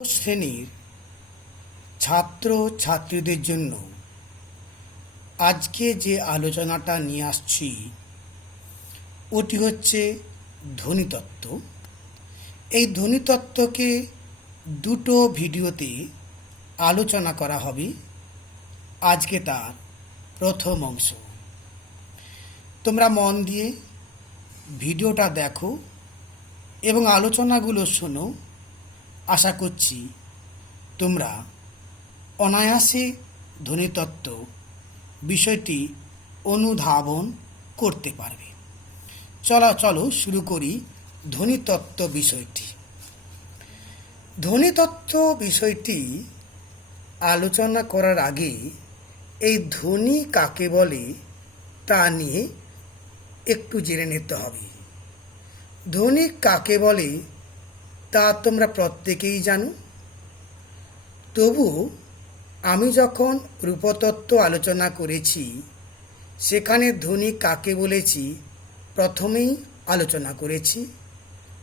শ্রেণীর ছাত্র ছাত্রীদের জন্য আজকে যে আলোচনাটা নিয়ে আসছি ওটি হচ্ছে ধ্বনিতত্ত্ব। এই ধ্বনিতত্ত্বকে দুটো ভিডিওতে আলোচনা করা হবে। আজকে তার প্রথম অংশ। তোমরা মন দিয়ে ভিডিওটা দেখো এবং আলোচনাগুলো শোনো। আশা করছি তোমরা অনায়াসে ধ্বনিতত্ত্ব বিষয়টি অনুধাবন করতে পারবে। চলো শুরু করি ধ্বনিতত্ত্ব বিষয়টি। ধ্বনিতত্ত্ব বিষয়টি আলোচনা করার আগে এই ধ্বনি কাকে বলে তা নিয়ে একটু জেনে নিতে হবে। ধ্বনি কাকে বলে তা তোমরা প্রত্যেকেই জানো। তবু আমি যখন রূপতত্ত্ব আলোচনা করেছি সেখানে ধ্বনি কাকে বলেছি প্রথমেই আলোচনা করেছি।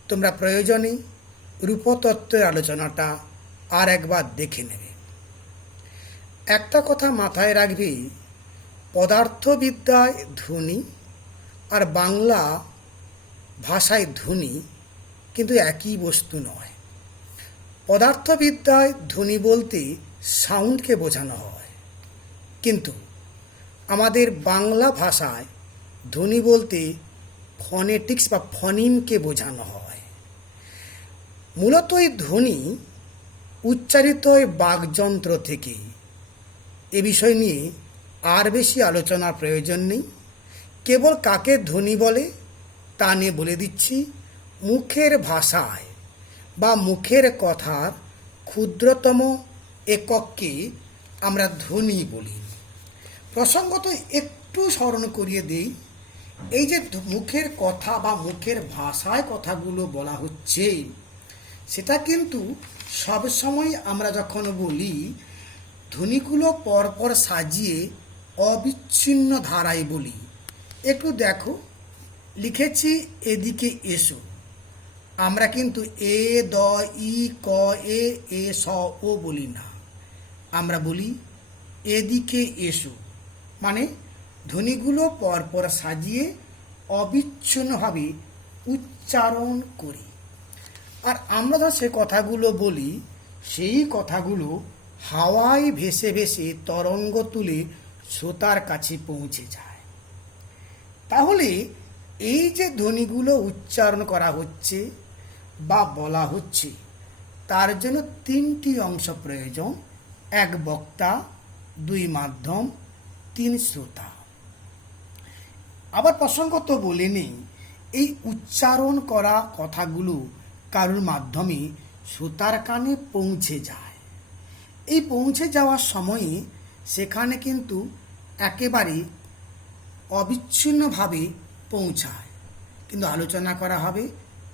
তোমরা প্রয়োজনে রূপতত্ত্বের আলোচনাটা আর একবার দেখে নেবে। একটা কথা মাথায় রাখবে, পদার্থবিদ্যায় ধ্বনি আর বাংলা ভাষায় ধ্বনি কিন্তু একই বস্তু নয়। পদার্থবিদ্যায় ধ্বনি বলতে সাউন্ডকে বোঝানো হয়, কিন্তু আমাদের বাংলা ভাষায় ধ্বনি বলতে ফনেটিক্স বা ফনিমকে বোঝানো হয়। মূলত এই ধ্বনি উচ্চারিত এই বাকযন্ত্র থেকে। এ বিষয় নিয়ে আর বেশি আলোচনার প্রয়োজন নেই। কেবল কাকে ধ্বনি বলে তা নিয়ে বলে দিচ্ছি। মুখের ভাষায় বা মুখের কথার ক্ষুদ্রতম একককে আমরা ধ্বনি বলি। প্রসঙ্গত একটু স্মরণ করিয়ে দিই, এই যে মুখের কথা বা মুখের ভাষায় কথাগুলো বলা হচ্ছে সেটা কিন্তু সবসময় আমরা যখন বলি ধ্বনিগুলো পরপর সাজিয়ে অবিচ্ছিন্ন ধারায় বলি। একটু দেখো, লিখেছি এদিকে এসো। আমরা কিন্তু এ দ ই ক এ স ও বলি না, আমরা বলি এদিকে এসো। মানে ধ্বনিগুলো পরপর সাজিয়ে অবিচ্ছিন্নভাবে উচ্চারণ করি। আর আমরা যা সে কথাগুলো বলি সেই কথাগুলো হাওয়ায় ভেসে ভেসে তরঙ্গ তুলে শ্রোতার কাছে পৌঁছে যায়। তাহলে এই যে ধ্বনিগুলো উচ্চারণ করা হচ্ছে বা বলা হচ্ছে তার জন্য তিনটি অংশ প্রয়োজন। এক বক্তা, দুই মাধ্যম, তিন শ্রোতা। আবার প্রসঙ্গত বলে নেই, এই উচ্চারণ করা কথাগুলো কারোর মাধ্যমে শ্রোতার কানে পৌঁছে যায়। এই পৌঁছে যাওয়ার সময়ে সেখানে কিন্তু একেবারে অবিচ্ছিন্নভাবে পৌঁছায়, কিন্তু আলোচনা করা হবে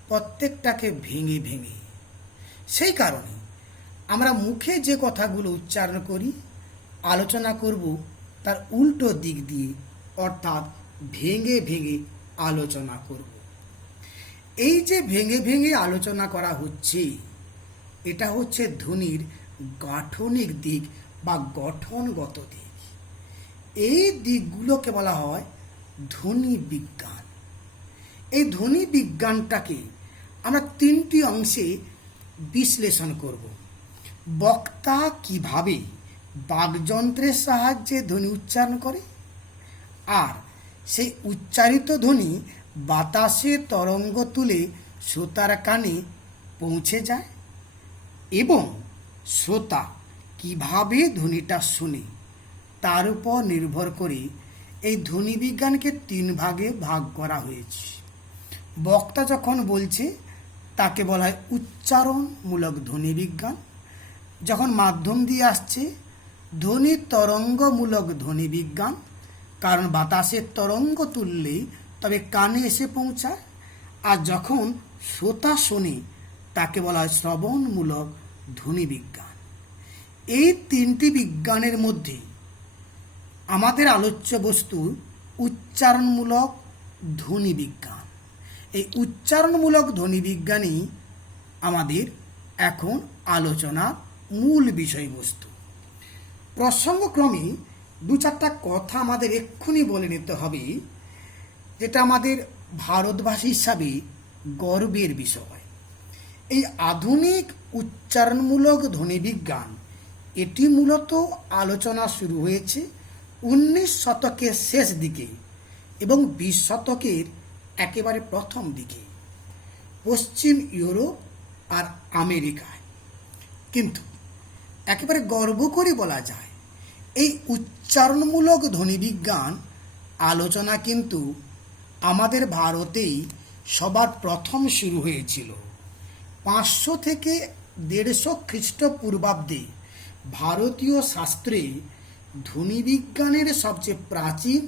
প্রত্যেকটাকে ভেঙে ভেঙে। সেই কারণে আমরা মুখে যে কথাগুলো উচ্চারণ করি আলোচনা করব তার উল্টো দিক দিয়ে, অর্থাৎ ভেঙে ভেঙে আলোচনা করব। এই যে ভেঙে ভেঙে আলোচনা করা হচ্ছে এটা হচ্ছে ধ্বনির গাঠনিক দিক বা গঠনগত দিক। এই দিকগুলোকে বলা হয় ধ্বনি বিজ্ঞান। এই ধ্বনি বিজ্ঞানটাকে আমরা তিনটি অংশে বিশ্লেষণ করব। বক্তা কিভাবে বাকযন্ত্রের সাহায্যে ধ্বনি উচ্চারণ করে, আর সেই উচ্চারিত ধ্বনি বাতাসে তরঙ্গ তুলে শ্রোতার কানে পৌঁছে যায়, এবং শ্রোতা কিভাবে ধ্বনিটা শুনে তার উপর নির্ভর করে এই ধ্বনি বিজ্ঞানকে তিন ভাগে ভাগ করা হয়েছে। বক্তা যখন বলছে তাকে বলা হয় উচ্চারণমূলক ধ্বনি বিজ্ঞান। যখন মাধ্যম দিয়ে আসছে ধ্বনি তরঙ্গমূলক ধ্বনি বিজ্ঞান, কারণ বাতাসের তরঙ্গ তুললেই তবে কানে এসে পৌঁছায়। আর যখন শ্রোতা শোনে তাকে বলা হয় শ্রবণমূলক ধ্বনি বিজ্ঞান। এই তিনটি বিজ্ঞানের মধ্যে আমাদের আলোচ্য বস্তু উচ্চারণমূলক ধ্বনি বিজ্ঞান। এই উচ্চারণমূলক ধ্বনি বিজ্ঞানই আমাদের এখন আলোচনার মূল বিষয়বস্তু। প্রসঙ্গক্রমে দু চারটা কথা আমাদের এক্ষুনি বলে নিতে হবে, যেটা আমাদের ভারতবাসী হিসাবে গর্বের বিষয়। এই আধুনিক উচ্চারণমূলক ধ্বনিবিজ্ঞান, এটি মূলত আলোচনা শুরু হয়েছে 19 শতকের শেষ দিকে এবং 20 শতকের একেবারে প্রথম দিকে পশ্চিম ইউরোপ আর আমেরিকায়। কিন্তু একেবারে গর্ব করে বলা যায়, এই উচ্চারণমূলক ধ্বনিবিজ্ঞান আলোচনা কিন্তু আমাদের ভারতেই সবার প্রথম শুরু হয়েছিল। 500 থেকে 150 খ্রিস্টপূর্বাব্দে ভারতীয় শাস্ত্রে ধ্বনিবিজ্ঞানের সবচেয়ে প্রাচীন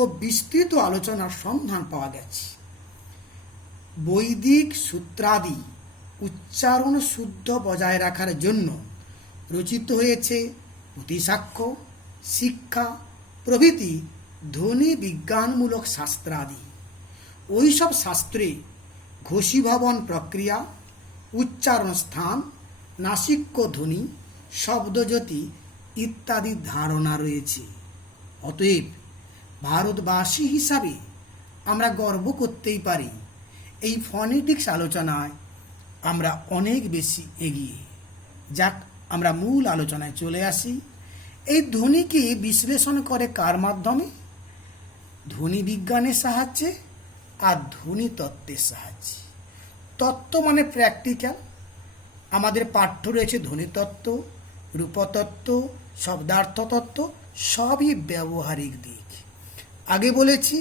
ও বিস্তৃত আলোচনার সন্ধান পাওয়া গেছে। বৈদিক সূত্রাদি উচ্চারণ শুদ্ধ বজায় রাখার জন্য রচিত হয়েছে পুঁথিসাক্ষ্য, শিক্ষা প্রভৃতি ধ্বনি বিজ্ঞানমূলক শাস্ত্রাদি। ওইসব শাস্ত্রে ঘোষীভবন প্রক্রিয়া, উচ্চারণ স্থান, নাসিক্য ধ্বনি, শব্দজ্যোতি ইত্যাদি ধারণা রয়েছে। অতএব ভারতবাসী হিসাবে আমরা গর্ব করতেই পারি, এই ফনেটিক্স আলোচনায় আমরা অনেক বেশি এগিয়ে। যাক, আমরা মূল আলোচনায় চলে আসি। এই ধ্বনিকে বিশ্লেষণ করে কার মাধ্যমে? ধ্বনি বিজ্ঞানের সাহায্যে আর ধ্বনি তত্ত্বের সাহায্যে। তত্ত্ব মানে প্র্যাকটিক্যাল। আমাদের পাঠ্য রয়েছে ধ্বনিতত্ত্ব, রূপতত্ত্ব, শব্দার্থতত্ত্ব, সবই ব্যবহারিক দিক। আগে বলেছি,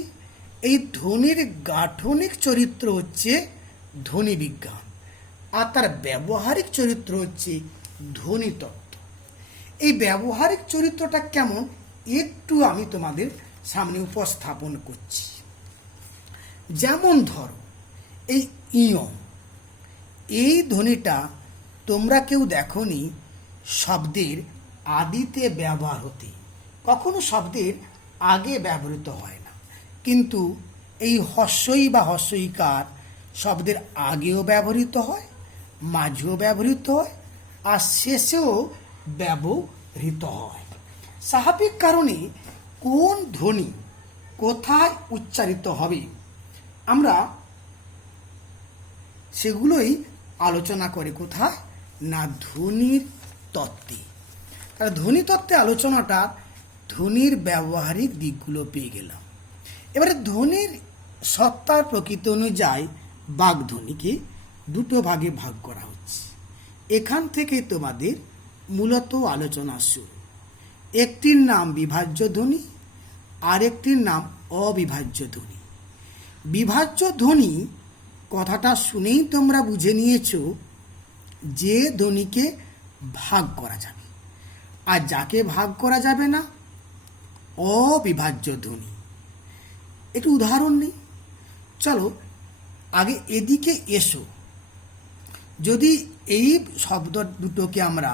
এই ধ্বনির গাঠনিক চরিত্র হচ্ছে ধ্বনি বিজ্ঞান, আর তার ব্যবহারিক চরিত্র হচ্ছে ধ্বনিতত্ত্ব। এই ব্যবহারিক চরিত্রটা কেমন একটু আমি তোমাদের সামনে উপস্থাপন করছি। যেমন ধরো, এই ইয়, এই ধ্বনিটা তোমরা কেউ দেখোনি শব্দের আদিতে ব্যবহার হতে। কখনো শব্দের আগে ব্যবহৃত হয় না, কিন্তু এই হস্যই বা হস্যইকার শব্দের আগেও ব্যবহৃত হয়, মাঝেও ব্যবহৃত হয়, আর শেষেও ব্যবহৃত হয়। স্বাভাবিক কারণে কোন ধ্বনি কোথায় উচ্চারিত হবে আমরা সেগুলোই আলোচনা করে। কোথায় না? ধ্বনির তত্ত্বে। তাহলে ধ্বনি তত্ত্বে আলোচনাটা ধ্বনির ব্যবহারিক দিকগুলো পেয়ে গেলাম। এবারে ধ্বনির সত্তার প্রকৃতি অনুযায়ী বাগধ্বনিকে দুটো ভাগে ভাগ করা হচ্ছে। এখান থেকে তোমাদের মূলত আলোচনা শুরু। একটির নাম বিভাজ্য ধ্বনি, আরেকটির নাম অবিভাজ্য ধ্বনি। বিভাজ্য ধ্বনি কথাটা শুনেই তোমরা বুঝে নিয়েছ যে ধ্বনিকে ভাগ করা যাবে, আর যাকে ভাগ করা যাবে না অবিভাজ্য ধ্বনি। একটু উদাহরণ নেই, চলো আগে এদিকে এসো। যদি এই শব্দ দুটোকে আমরা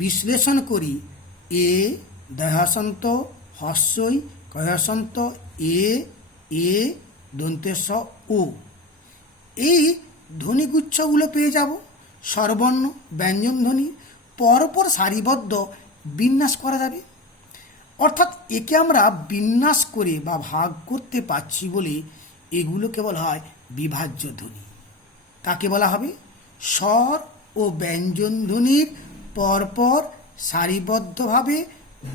বিশ্লেষণ করি, এ দহাসন্ত হস্যই কহসন্ত এ দন্তেশ ও, এই ধ্বনিগুচ্ছগুলো পেয়ে যাব। স্বরবর্ণ ব্যঞ্জন ধ্বনি পরপর সারিবদ্ধ বিন্যাস করা যাবে। অর্থাৎ একে আমরা বিন্যাস করে বা ভাগ করতে পারছি বলে এগুলোকে বলা হয় বিভাজ্য ধ্বনি। কাকে বলা হবে? স্বর ও ব্যঞ্জন ধ্বনির পরপর সারিবদ্ধভাবে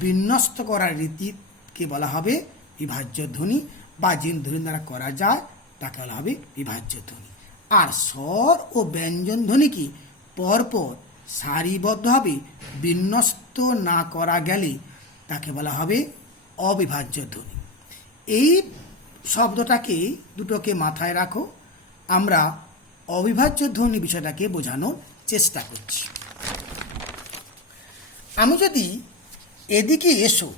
বিন্যস্ত করার রীতিকে বলা হবে বিভাজ্য ধ্বনি, বা যে ধ্বনি দ্বারা করা যায় তাকে বলা হবে বিভাজ্য ধ্বনি। আর স্বর ও ব্যঞ্জন ধ্বনিকে পরপর সারিবদ্ধভাবে বিন্যস্ত না করা গেলে তাকে বলা হবে অবিভাজ্য ধ্বনি। এই শব্দটাকে দুটোকে মাথায় রাখো। আমরা অবিভাজ্য ধ্বনি বিষয়টাকে বোঝানোর চেষ্টা করছি। আমি যদি এদিকে এসো,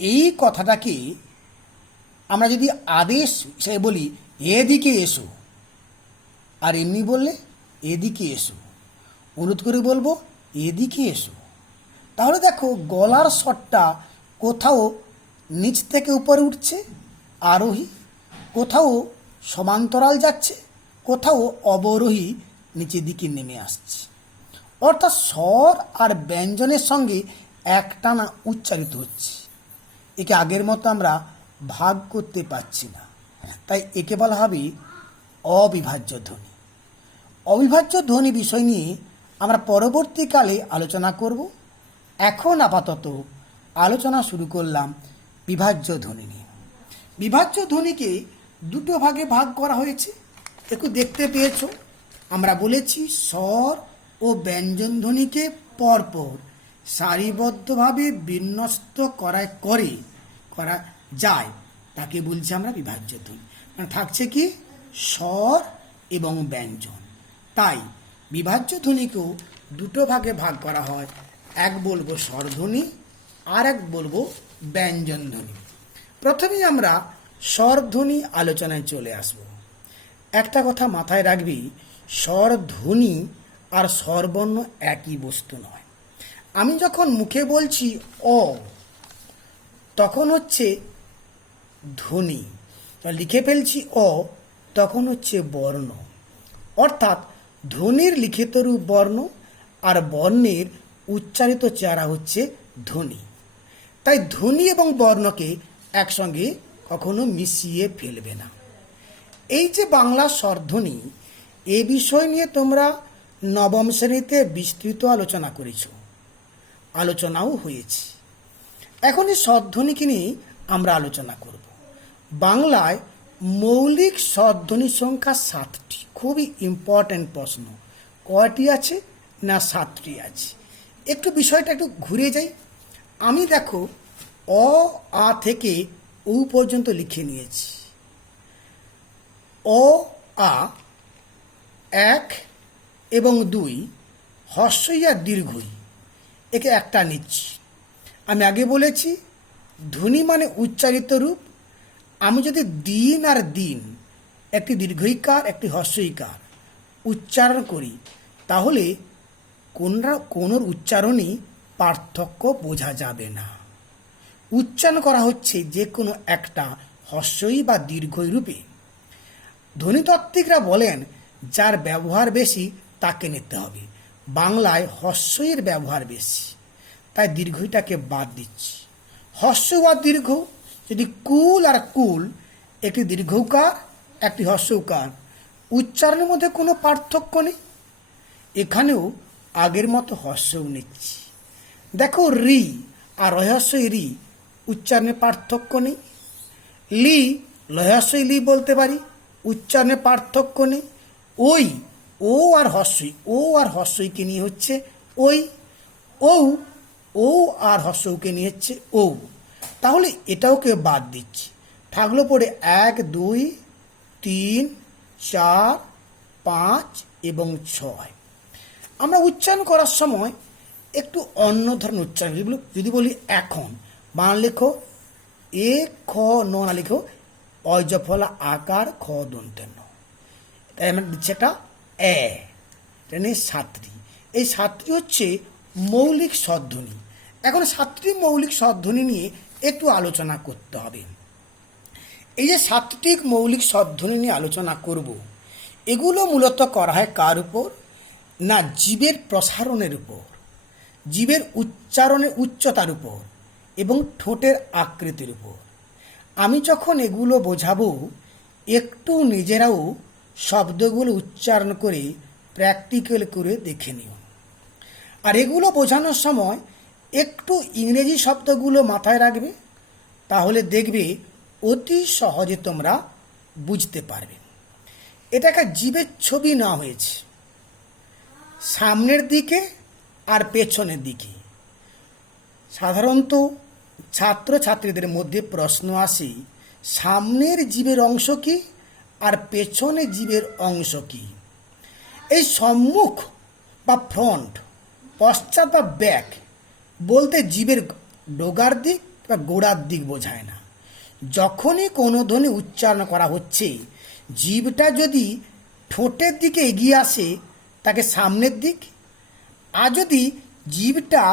এই কথাটাকে আমরা যদি আদেশ হিসেবে বলি এদিকে এসো, আর এমনি বললে এদিকে এসো, অনুরোধ করে বলবো এদিকে এসো, তাহলে দেখো গলার স্বরটা কোথাও নিচ থেকে উপরে উঠছে আরোহী, কোথাও সমান্তরাল যাচ্ছে, কোথাও অবরোহী নিচের দিকে নেমে আসছে। অর্থাৎ স্বর আর ব্যঞ্জনের সঙ্গে একটানা উচ্চারিত হচ্ছে। একে আগের মতো আমরা ভাগ করতে পারছি না, তাই একে বলা হবে অবিভাজ্য ধ্বনি। অবিভাজ্য ধ্বনি বিষয় নিয়ে আমরা পরবর্তীকালে আলোচনা করব। এখন আপাতত আলোচনা শুরু করলাম বিভাজ্য ধ্বনি নিয়ে। বিভাজ্য ধ্বনিকে দুটো ভাগে ভাগ করা হয়েছে, একটু দেখতে পেয়েছো। আমরা বলেছি স্বর ও ব্যঞ্জন ধ্বনিকে পরপর সারিবদ্ধভাবে বিন্যস্ত করা যায়, তাকে বলছি আমরা বিভাজ্য ধ্বনি। মানে থাকছে কি স্বর এবং ব্যঞ্জন। তাই বিভাজ্য ধ্বনিকেও দুটো ভাগে ভাগ করা হয়, এক বলবো স্বরধ্বনি আর এক বলবো ব্যঞ্জন ধ্বনি। প্রথমেই আমরা স্বরধ্বনি আলোচনায় চলে আসব। একটা কথা মাথায় রাখবি, স্বরধ্বনি আর স্বরবর্ণ একই বস্তু নয়। আমি যখন মুখে বলছি অ, তখন হচ্ছে ধ্বনি, লিখে ফেলছি অ, তখন হচ্ছে বর্ণ। অর্থাৎ ধ্বনির লিখিত রূপ বর্ণ আর বর্ণের উচ্চারিত চেহারা হচ্ছে ধ্বনি। তাই ধ্বনি এবং বর্ণকে একসঙ্গে কখনো মিশিয়ে ফেলবে না। এই যে বাংলা স্বরধ্বনি, এ বিষয় নিয়ে তোমরা নবম শ্রেণীতে বিস্তৃত আলোচনা করেছ, আলোচনাও হয়েছে। এখন এই স্বরধ্বনিকে নিয়ে আমরা আলোচনা করব। বাংলায় মৌলিক স্বরধ্বনির সংখ্যা 7টি। খুবই ইম্পর্ট্যান্ট প্রশ্ন, কয়টি আছে না 7টি আছে। একটু বিষয়টা একটু ঘুরে যাই। আমি দেখো অ আ থেকে উ পর্যন্ত লিখে নিয়েছি। অ আ 1 এবং 2 হ্রস্বই আর দীর্ঘই, একে একটা নিচ্ছি। আমি আগে বলেছি ধ্বনি মানে উচ্চারিত রূপ। আমি যদি দিন আর দিন, একটি দীর্ঘইকার একটি হ্রস্বইকার উচ্চারণ করি, তাহলে কোনোর উচ্চারণই পার্থক্য বোঝা যাবে না। উচ্চারণ করা হচ্ছে যে কোনো একটা হ্রস্বই বা দীর্ঘই রূপে। ধ্বনিতাত্ত্বিকরা বলেন যার ব্যবহার বেশি তাকে নিতে হবে। বাংলায় হ্রস্বইয়ের ব্যবহার বেশি, তাই দীর্ঘইটাকে বাদ দিচ্ছি। হ্রস্ব বা দীর্ঘ, যদি কুল আর কুল, একটি দীর্ঘকার একটি হ্রস্বকার, উচ্চারণের মধ্যে কোনো পার্থক্য নেই। এখানেও আগের মতো হ্রস্বও নিচ্ছি। দেখো রি আর রহস্যই রি, উচ্চারণে পার্থক্য নেই। লি লহস্যই লি বলতে পারি, উচ্চারণে পার্থক্য নেই। ওই ও আর হ্রস্বইকে নিয়ে হচ্ছে ওই। ও আর হ্রস্বকে নিয়ে হচ্ছে ও। তাহলে এটাওকে বাদ দিচ্ছি। থাকলো পড়ে 1 2 3 4 5 এবং 6। আমরা উচ্চারণ করার সময় একটু অন্য ধরনের উচ্চারণ, যদি বলি এখন, বাংলা লেখো এ খ ন না, লেখো অজফলা আকার খ দন্তে ন, তাই আমরা দিচ্ছি একটা এটা নিয়ে 7টি। এই 7টি হচ্ছে মৌলিক স্বরধ্বনি। এখন 7টি মৌলিক স্বরধ্বনি নিয়ে একটু আলোচনা করতে হবে। এই যে 7টি মৌলিক স্বরধ্বনি নিয়ে আলোচনা করব, এগুলো মূলত করা হয় কার উপর না, জীবের প্রসারণের উপর, জীবের উচ্চারণের উচ্চতার উপর এবং ঠোঁটের আকৃতির উপর। আমি যখন এগুলো বোঝাবো, একটু নিজেরাও শব্দগুলো উচ্চারণ করে প্র্যাকটিক্যাল করে দেখে নিও। আর এগুলো বোঝানোর সময় একটু ইংরেজি শব্দগুলো মাথায় রাখবে, তাহলে দেখবে অতি সহজে তোমরা বুঝতে পারবে। এটা একটা জীবের ছবি নেওয়া হয়েছে, সামনের দিকে আর পেছনের দিকে। সাধারণত ছাত্রছাত্রীদের মধ্যে প্রশ্ন আসে, সামনের জীবের অংশ কি আর পেছনের জীবের অংশ কি। এই সম্মুখ বা ফ্রন্ট, পশ্চাৎ বা ব্যাক বলতে জীবের ডগার দিক বা গোড়ার দিক বোঝায় না। যখনই কোনো ধ্বনি উচ্চারণ করা হচ্ছে, জিভটা যদি ঠোঁটের দিকে এগিয়ে আসে তাকে সামনের দিক, আর যদি জিভটা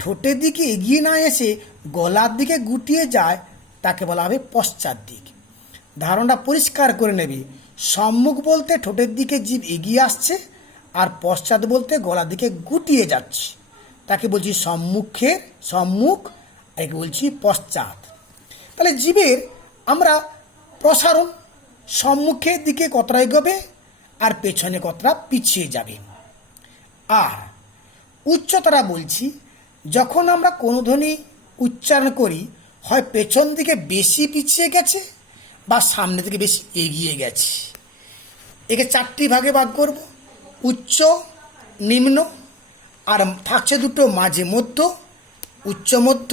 ঠোঁটের দিকে এগিয়ে না এসে গলার দিকে গুটিয়ে যায় তাকে বলা হবে পশ্চাৎ দিক। ধারণা পরিষ্কার করে নেবে, সম্মুখ বলতে ঠোঁটের দিকে জিভ এগিয়ে আসছে, আর পশ্চাৎ বলতে গলার দিকে গুটিয়ে যাচ্ছে, তাকে বলছি সম্মুখ, আর একে বলছি পশ্চাৎ। তাহলে জীবের আমরা প্রসারণ সম্মুখের দিকে কতটা এগোবে আর পেছনে কতটা পিছিয়ে যাবে। আর উচ্চতারা বলছি, যখন আমরা কোনো ধ্বনি উচ্চারণ করি হয় পেছন দিকে বেশি পিছিয়ে গেছে বা সামনে দিকে বেশি এগিয়ে গেছে। একে 4টি ভাগে ভাগ করব, উচ্চ, নিম্ন, আর থাকছে দুটো মাঝে মধ্য, উচ্চ মধ্য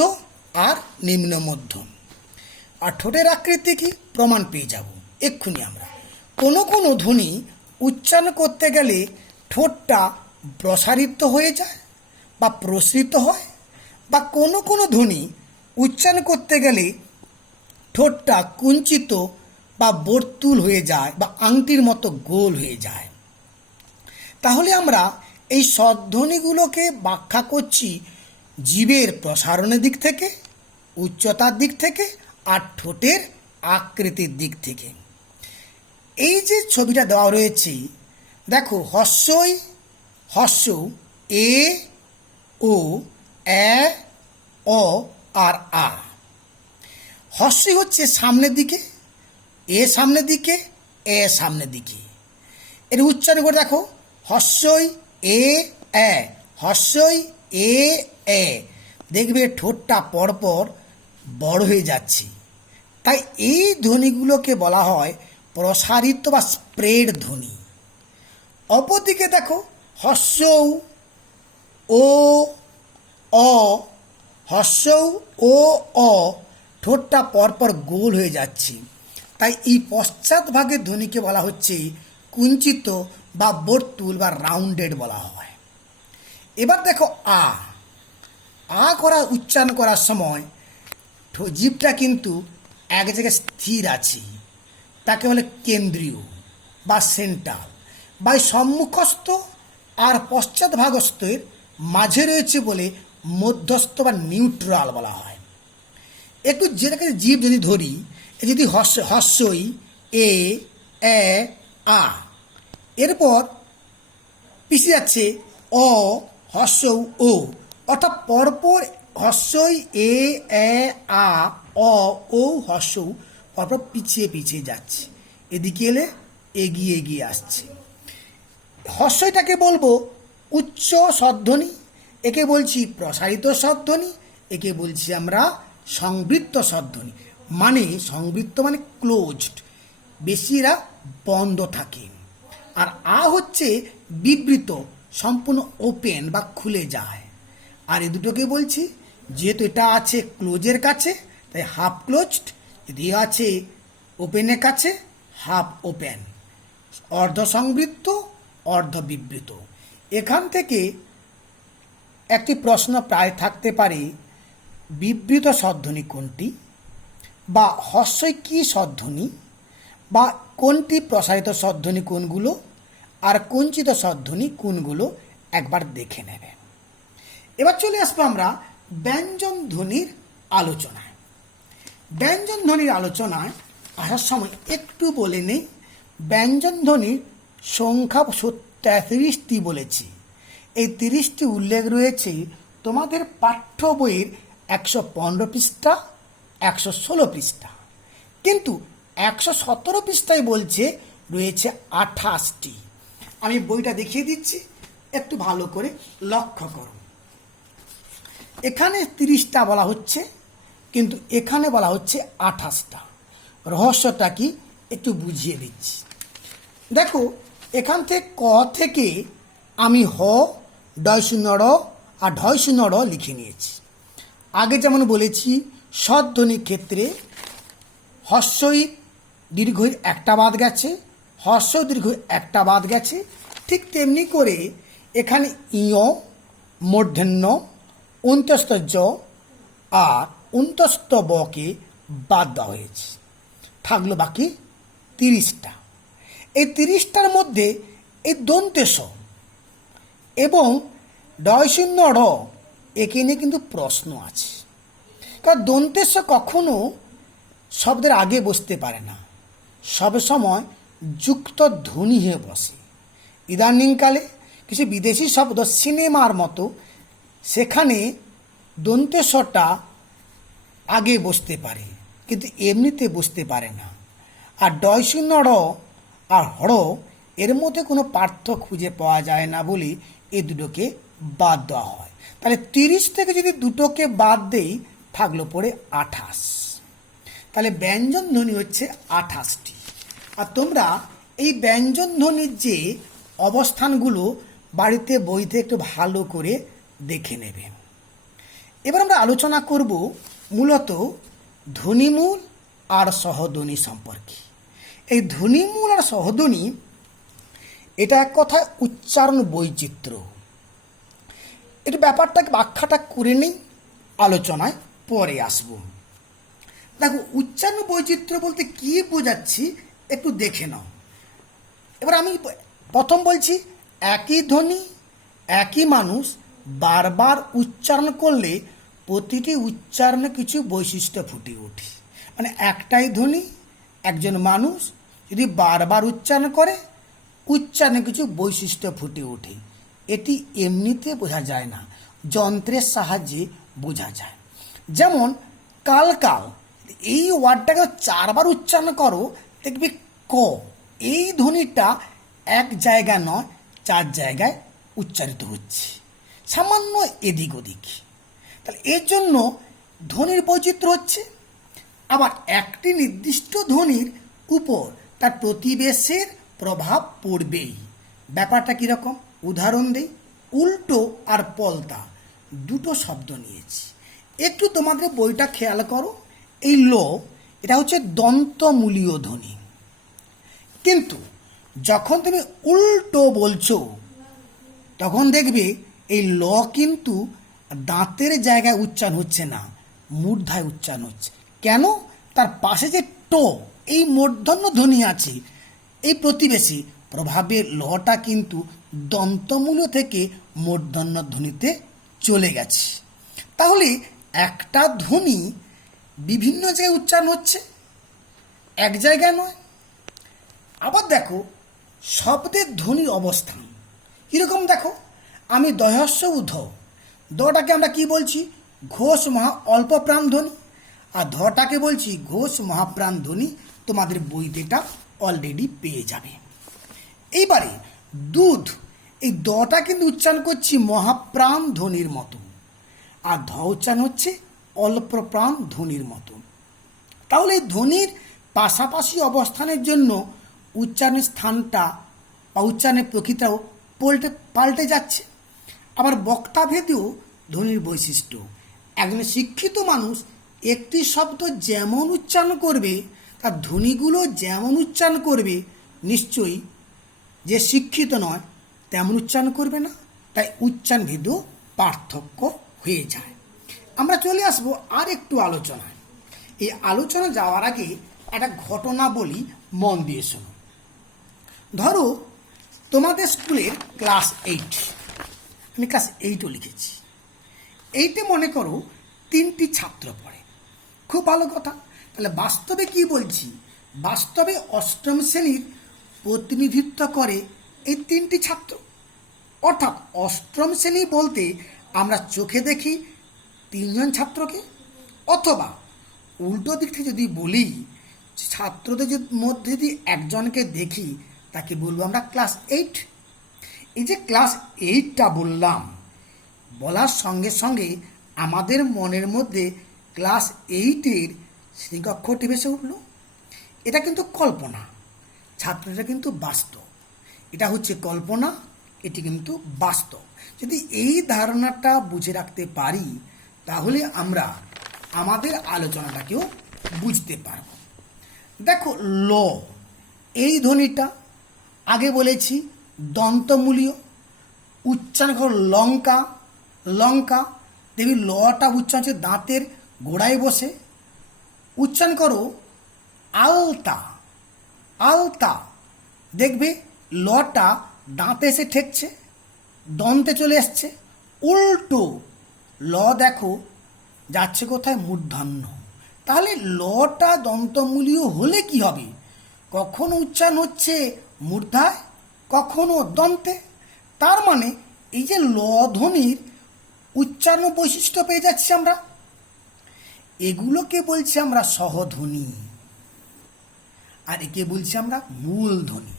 আর নিম্ন মধ্য। আর ঠোঁটের আকৃতি কি প্রমাণ পেয়ে যাব এক্ষুনি আমরা। কোনো কোনো ধ্বনি উচ্চারণ করতে গেলে ঠোঁটটা প্রসারিত হয়ে যায় বা প্রসৃত হয়, বা কোনো কোনো ধ্বনি উচ্চারণ করতে গেলে ঠোঁটটা কুঞ্চিত বা বর্তুল হয়ে যায় বা আংটির মতো গোল হয়ে যায়। তাহলে আমরা এই স্বরধ্বনিগুলোকে ব্যাখ্যা করছি জীবের প্রসারণের দিক থেকে, উচ্চতার দিক থেকে আর ঠোঁটের আকৃতির দিক থেকে। এই যে ছবিটা দেওয়া রয়েছে দেখো, হস্য এ, ও, এ, অ আর আ। হস্য হচ্ছে সামনের দিকে, এ সামনের দিকে, এ সামনের দিকে। এর উচ্চারণ করে দেখো, হস্যই এ এ, হস্যই এ এ। দেখবে ঠোঁটটা পরপর বড় হয়ে যাচ্ছে। তাই এই ধ্বনিগুলোকে বলা হয় প্রসারিত বা স্প্রেড ধ্বনি। অপরদিকে দেখো, হস্য ও অ, হস্য ও অ, ঠোঁটটা পরপর গোল হয়ে যাচ্ছে। তাই এই পশ্চাৎ ভাগের ধ্বনিকে বলা হচ্ছে কুঞ্চিত বা বর্তুল বা রাউন্ডেড বলা হয়। এবার দেখো আ করা উচ্চারণ করার সময় জিভটা কিন্তু এক জায়গায় স্থির আছে, তাকে বলে কেন্দ্রীয় বা সেন্ট্রাল, বা সম্মুখস্থ আর পশ্চাৎ ভাগস্থের মাঝে রয়েছে বলে মধ্যস্থ বা নিউট্রাল বলা হয়। একটু যেটাকে জীব যদি ধরি, যদি হস্যই এ এ আ, এরপর পিছিয়ে যাচ্ছে অ, হস্য ও, অর্থাৎ পরপর হস্যই এ এ আ, অ ও, হস্য পরপর পিছিয়ে পিছিয়ে যাচ্ছে, এদিকে এলে এগিয়ে এগিয়ে আসছে। হস্যটাকে বলবো উচ্চ স্বরধ্বনি, একে বলছি প্রসারিত স্বরধ্বনি, একে বলছি আমরা সংবৃত্ত স্বরধ্বনি। মানে সংবৃত্ত মানে ক্লোজড, বেশিরা বন্ধ থাকে। আর আ হচ্ছে বিবৃত, সম্পূর্ণ ওপেন বা খুলে যায়। আর এই দুটোকে বলছি, যেহেতু এটা আছে ক্লোজের কাছে তাই হাফ ক্লোজড, যদি আছে ওপেনের কাছে হাফ ওপেন, অর্ধ সংবৃত্ত অর্ধ বিবৃত। এখান থেকে একটি প্রশ্ন প্রায় থাকতে পারে, বিবৃত স্বরধ্বনি কোনটি, বা হস্যই কী স্বরধ্বনি, বা কোনটি প্রসারিত স্বরধ্বনি কোনগুলো, আর কুঞ্চিত স্বরধ্বনি কোনগুলো একবার দেখে নেবেন। এবার চলে আসবো আমরা ব্যঞ্জন ধ্বনির আলোচনায়। ব্যঞ্জন ধ্বনির আলোচনায় আসার সময় একটু বলে নেই, ব্যঞ্জন ধ্বনির সংখ্যা 33টি বলেছি। এই 30টি উল্লেখ রয়েছে তোমাদের পাঠ্য বইয়ের 115 পৃষ্ঠা, 116 পৃষ্ঠা, কিন্তু 117 পৃষ্ঠায় বলছে রয়েছে 28টি। আমি বইটা দেখিয়ে দিচ্ছি, একটু ভালো করে লক্ষ্য করো। এখানে 30টা বলা হচ্ছে, কিন্তু এখানে বলা হচ্ছে 28টা। রহস্যটা কি একটু বুঝিয়ে দিচ্ছি। দেখো, এখান থেকে ক থেকে আমি হ, ডয়শূন্য র আর ঢয়শূন্য র লিখে নিয়েছি। আগে যেমন বলেছি স্বরধ্বনির ক্ষেত্রে হস্যই দীর্ঘই একটা বাদ গেছে, হস্য দীর্ঘ একটা বাদ গেছে, ঠিক তেমনি করে এখানে ইয়, মূর্ধন্য, অন্তস্থ জ আর অন্তস্থ বকে বাদ দেওয়া হয়েছে। থাকলো বাকি 30টা। এই 30টার মধ্যে এই দন্তেশ এবং ডয়শূন্য র, একে নিয়ে কিন্তু প্রশ্ন আছে। কারণ দন্তেশ কখনো শব্দের আগে বসতে পারে না, সব সময় যুক্ত ধ্বনি হয়ে বসে। ইদানিংকালে কিছু বিদেশি শব্দ সিনেমার মতো, সেখানে দন্তেশ্বরটা আগে বসতে পারে, কিন্তু এমনিতে বসতে পারে না। আর ডয়শূন্য র আর হড় এর মধ্যে কোনো পার্থক্য খুঁজে পাওয়া যায় না বলে এই দুটোকে বাদ দেওয়া হয়। তাহলে 30 থেকে যদি দুটোকে বাদ দেই থাকলো পড়ে 28। তাহলে ব্যঞ্জন ধ্বনি হচ্ছে 28টি। আর তোমরা এই ব্যঞ্জন ধ্বনির যে অবস্থানগুলো বাড়িতে বইতে একটু ভালো করে দেখে নেবে। এবার আমরা আলোচনা করব মূলত ধ্বনিমূল আর সহধ্বনি সম্পর্কে। এই ধ্বনিমূল আর সহধ্বনি এটা এক কথায় উচ্চারণ বৈচিত্র্য। এটা ব্যাপারটাকে ব্যাখ্যাটা করে নেই, আলোচনায় পরে আসব। দেখো, উচ্চারণ বৈচিত্র্য বলতে কি বোঝাচ্ছি একটু দেখে নাও। এবার আমি প্রথম বলছি, একই ধ্বনি একই মানুষ বারবার উচ্চারণ করলে প্রতিটি উচ্চারণে কিছু বৈশিষ্ট্য ফুটে ওঠে। মানে একটাই ধ্বনি একজন মানুষ যদি বারবার উচ্চারণ করে, উচ্চারণে কিছু বৈশিষ্ট্য ফুটে ওঠে। এটি এমনিতে বোঝা যায় না, যন্ত্রের সাহায্যে বোঝা যায়। যেমন কাল কাল, এই ওয়ার্ডটাকে 4 বার উচ্চারণ করো, দেখবি ক, এই ধ্বনিটা এক জায়গা নয় 4 জায়গায় উচ্চারিত হচ্ছে, সামান্য এদিক ওদিক। তাহলে এর জন্য ধ্বনির বৈচিত্র্য হচ্ছে। আবার একটি নির্দিষ্ট ধ্বনির উপর তার প্রতিবেশের প্রভাব পড়বেই। ব্যাপারটা কীরকম উদাহরণ দেই। উল্টো আর পলতা দুটো শব্দ নিয়েছি, একটু তোমাদের বইটা খেয়াল করো। এই ল, এটা হচ্ছে দন্তমূলীয় ধ্বনি, কিন্তু যখন তুমি উল্টো বলছো তখন দেখবে এই ল কিন্তু দাঁতের জায়গায় উচ্চারণ হচ্ছে না, মূর্ধায় উচ্চারণ হচ্ছে। কেন? তার পাশে যে টো, এই মূর্ধন্য ধ্বনি আছে, এই প্রতিবেশী প্রভাবে লটা কিন্তু দন্তমূল থেকে মূর্ধন্য ধ্বনিতে চলে গেছে। তাহলে একটা ধ্বনি বিভিন্ন জায়গায় উচ্চারণ হচ্ছে, এক জায়গায় নয়। আবার দেখো শব্দের ধ্বনির অবস্থান কীরকম। দেখো, আমি দহস্য উধ, দটাকে আমরা কি বলছি? ঘোষ মহা অল্প প্রাণ ধ্বনি, আর ধটাকে বলছি ঘোষ মহাপ্রাণ ধ্বনি। তোমাদের বইতে এটা অলরেডি পেয়ে যাবে। এইবারে দুধ, এই দটা কিন্তু উচ্চারণ করছি মহাপ্রাণ ধ্বনির মতো, আর ধ উচ্চারণ হচ্ছে অল্প প্রাণ ধ্বনির মতো। তাহলে এই ধ্বনির পাশাপাশি অবস্থানের জন্য উচ্চারণের স্থানটা বা উচ্চারণের প্রকৃতিটাও পাল্টে যাচ্ছে। আবার বক্তাভেদেও ধ্বনির বৈশিষ্ট্য। একজন শিক্ষিত মানুষ একটি শব্দ যেমন উচ্চারণ করবে, তার ধ্বনিগুলো যেমন উচ্চারণ করবে, নিশ্চয়ই যে শিক্ষিত নয় তেমন উচ্চারণ করবে না। তাই উচ্চারণ ভেদেও পার্থক্য হয়ে যায়। আমরা চলে আসবো আর একটু আলোচনায়। এই আলোচনা যাওয়ার আগে একটা ঘটনা বলি, মন দিয়ে শোনো। ধরো তোমাদের স্কুলের ক্লাস 8, আমি ক্লাস 8ও লিখেছি। 8-এ মনে করো 3টি ছাত্র পড়ে, খুব ভালো কথা। তাহলে বাস্তবে কি বলছি? বাস্তবে অষ্টম শ্রেণীর প্রতিনিধিত্ব করে এই 3টি ছাত্র। অর্থাৎ অষ্টম শ্রেণী বলতে আমরা চোখে দেখি 3 জন ছাত্রকে, অথবা উল্টো দিক থেকে যদি বলি ছাত্রদের মধ্যে যদি একজনকে দেখি তাকে বলবো আমরা ক্লাস 8। এই যে ক্লাস 8টা বললাম, বলার সঙ্গে সঙ্গে আমাদের মনের মধ্যে ক্লাস 8-এর শ্রেণীকক্ষটি ভেসে উঠল। এটা কিন্তু কল্পনা, ছাত্রটা কিন্তু বাস্তব। এটা হচ্ছে কল্পনা, এটি কিন্তু বাস্তব। যদি এই ধারণাটা বুঝে রাখতে পারি তাহলে আমরা আমাদের আলোচনাটাকেও বুঝতে পারব। দেখো ল, এই ধ্বনিটা আগে বলেছি দন্তমূলীয়, উচ্চারণ করো লঙ্কা, লঙ্কা। দেখবি লটা উচ্চারণ হচ্ছে দাঁতের গোড়ায় বসে। উচ্চারণ করো আলতা, আলতা, দেখবে লটা দাঁতে এসে ঠেকছে, দন্তে চলে এসছে। উল্টো ল দেখো যাচ্ছে কোথায়? মূর্ধন্য। তাহলে লটা দন্তমূলীয় হলে কি হবে? কখনো উচ্চারণ হচ্ছে মূর্ধায়, কখনো দন্তে। তার মানে এই যে ল ধ্বনির উচ্চারণ বৈশিষ্ট্য পেয়ে যাচ্ছি আমরা, এগুলোকে বলছি আমরা সহধ্বনি, আর একে বলছি আমরা মূলধ্বনি।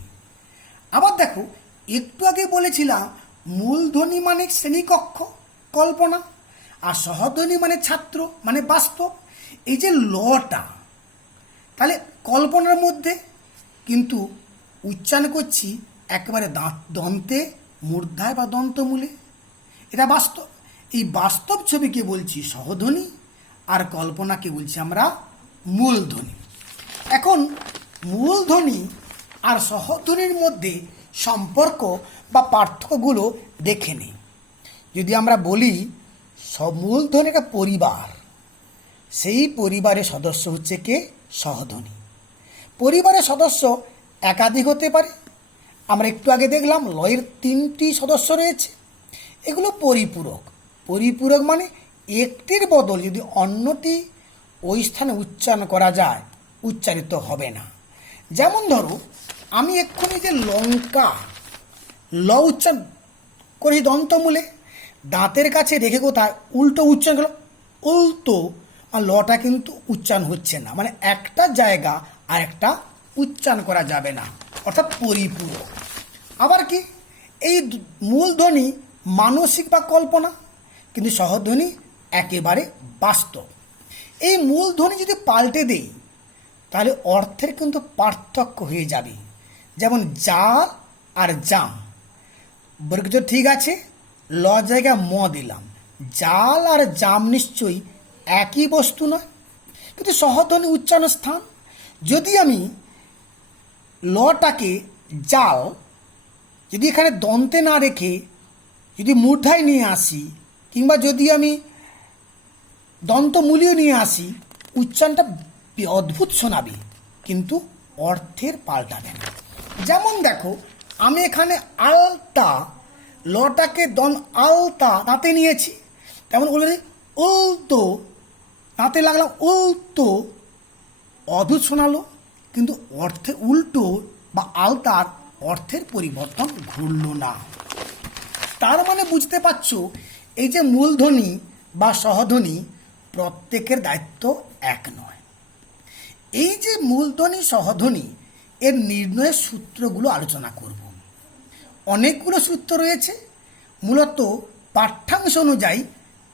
আবার দেখো, একটু আগে বলেছিলাম মূলধ্বনি মানে শ্রেণীকক্ষ, কল্পনা, আর সহধ্বনি মানে ছাত্র, মানে বাস্তব। এই যে লটা, তাহলে কল্পনার মধ্যে, কিন্তু উচ্চারণ করছি একেবারে দন্তে, মূর্ধায় বা দন্তমূলে, এটা বাস্তব। এই বাস্তব ছবিকে বলছি সহধ্বনি, আর কল্পনাকে বলছি আমরা মূলধ্বনি। এখন মূলধ্বনি আর সহধ্বনির মধ্যে সম্পর্ক বা পার্থক্যগুলো দেখে নিই। যদি আমরা বলি মূলধ্বনি একটা পরিবার, সেই পরিবারের সদস্য হচ্ছে কে? সহধ্বনি। পরিবারের সদস্য একাধিক হতে পারে। আমরা একটু আগে দেখলাম লয়ের 3টি সদস্য রয়েছে, এগুলো পরিপূরক। পরিপূরক মানে একটির বদল যদি অন্যটি ওই স্থানে উচ্চারণ করা যায়, উচ্চারিত হবে না। যেমন ধরো, আমি এক্ষুনি যে লঙ্কা, ল উচ্চারণ করি দন্তমূলে, দাঁতের কাছে রেখে কোথায় উল্টো উচ্চারণ করলাম, উল্টো, আর লটা কিন্তু উচ্চারণ হচ্ছে না, মানে একটা জায়গা আর একটা উচ্চারণ করা যাবে না, অর্থাৎ পরিপূরক। আবার কি, এই মূলধ্বনি মানসিক বা কল্পনা, কিন্তু সহধ্বনি একেবারে বাস্তব। এই মূলধ্বনি যদি পাল্টে দেই, তাহলে অর্থের কিন্তু পার্থক্য হয়ে যাবে। যেমন জাল আর জাম, বর্গজ ঠিক আছে, ল জায়গায় ম দিলাম, জাল আর জাম নিশ্চয়ই একই বস্তু নয়, কিন্তু সহধ্বনি উচ্চারণ স্থান। যদি আমি লটাকে জাল, যদি এখানে দন্তে না রেখে যদি মূর্ধায় নিয়ে আসি, কিংবা যদি আমি দন্তমূলীয় নিয়ে আসি, উচ্চারণটা অদ্ভুত শোনাবে, কিন্তু অর্থের পাল্টাবে না। যেমন দেখো, আমি এখানে আলতা, লটাকে আলতা দাঁতে নিয়েছি, তেমন বলে উল্টো, দাঁতে লাগলাম উল্টো, অদ্ভুত শোনালো, কিন্তু অর্থে উল্টো বা আলতার অর্থের পরিবর্তন ঘটল না। তার মানে বুঝতে পারছো, এই যে মূলধ্বনি বা সহধ্বনি, প্রত্যেকের দায়িত্ব এক নয়। এই যে মূলধ্বনি সহধ্বনি, এর নির্ণয়ের সূত্রগুলো আলোচনা করব। অনেকগুলো সূত্র রয়েছে, মূলত পাঠ্যাংশ অনুযায়ী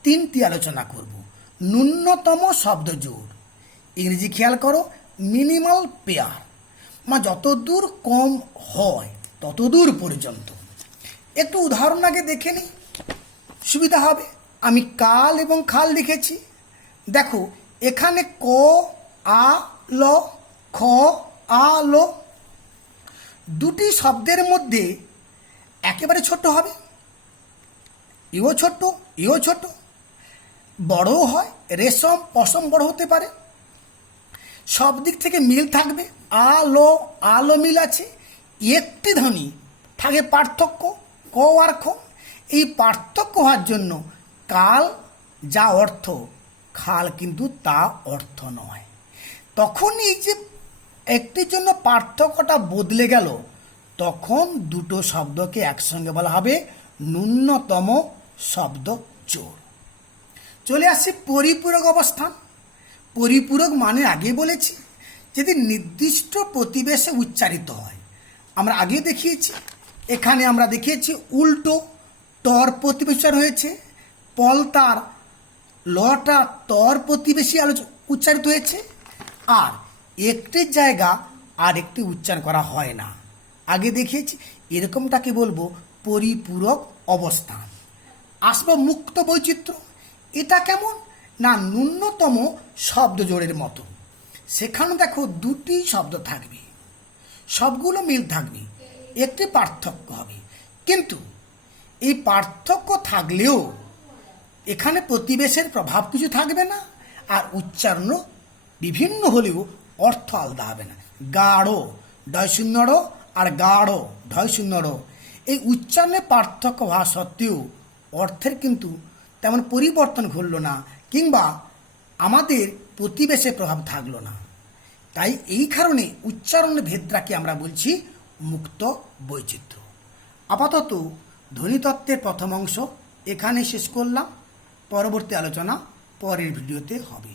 3টি আলোচনা করব। ন্যূনতম শব্দ জোড়, ইংরেজি খেয়াল করো, মিনিমাল পেয়ার, মানে যতদূর কম হয় ততদূর পর্যন্ত। একটু উদাহরণ আগে দেখে নিই, সুবিধা হবে। আমি কাল এবং খাল লিখেছি, দেখো এখানে ক আ ল, খ আ ল, দুটি শব্দের মধ্যে একেবারে ছোট হবে, ইও ছোট, ইও ছোট, বড়ও হয়, রেশম পশম বড় হতে পারে, সব দিক থেকে মিল থাকবে, আলো মিল আছে। একটি ধ্বনি থাকে পার্থক্য, ক আর খ। এই পার্থক্য হওয়ার জন্য কাল যা অর্থ, খাল কিন্তু তা অর্থ নয়। তখন এই যে একটির জন্য পার্থক্যটা বদলে গেল, তখন দুটো শব্দকে একসঙ্গে বলা হবে ন্যূনতম শব্দ জোড়। চলে আসছি পরিপূরক অবস্থান। পরিপূরক মানে আগে বলেছি, যদি নির্দিষ্ট প্রতিবেশে উচ্চারিত হয়। আমরা আগে দেখিয়েছি, এখানে আমরা দেখিয়েছি উল্টো, তর প্রতিবেশী হয়েছে, পলতার লটা তর প্রতিবেশী উচ্চারিত হয়েছে, আর একটির জায়গা আর একটি উচ্চারণ করা হয় না। আগে দেখিয়েছি, এরকমটাকে বলবো পরিপূরক অবস্থান। আসবো মুক্ত বৈচিত্র্য। এটা কেমন না, ন্যূনতম শব্দ জোড়ের মতো। সেখানে দেখো দুটি শব্দ থাকবে, সবগুলো মিল থাকবে, একটি পার্থক্য হবে, কিন্তু এই পার্থক্য থাকলেও এখানে প্রতিবেশের প্রভাব কিছু থাকবে না, আর উচ্চারণ বিভিন্ন হলেও অর্থ আলাদা হবে না। গাঢ় ঢয় শূন্য র আর গাঢ় ঢয় শূন্য র, এই উচ্চারণের পার্থক্য হওয়া সত্ত্বেও অর্থের কিন্তু তেমন পরিবর্তন ঘটল না, কিংবা আমাদের প্রতিবেশে প্রভাব থাকলো না। তাই এই কারণে উচ্চারণের ভেদটাকে আমরা বলছি মুক্ত বৈচিত্র্য। আপাতত ধ্বনিতত্ত্বের প্রথম অংশ এখানে শেষ করলাম। পরবর্তী আলোচনা পরের ভিডিওতে হবে।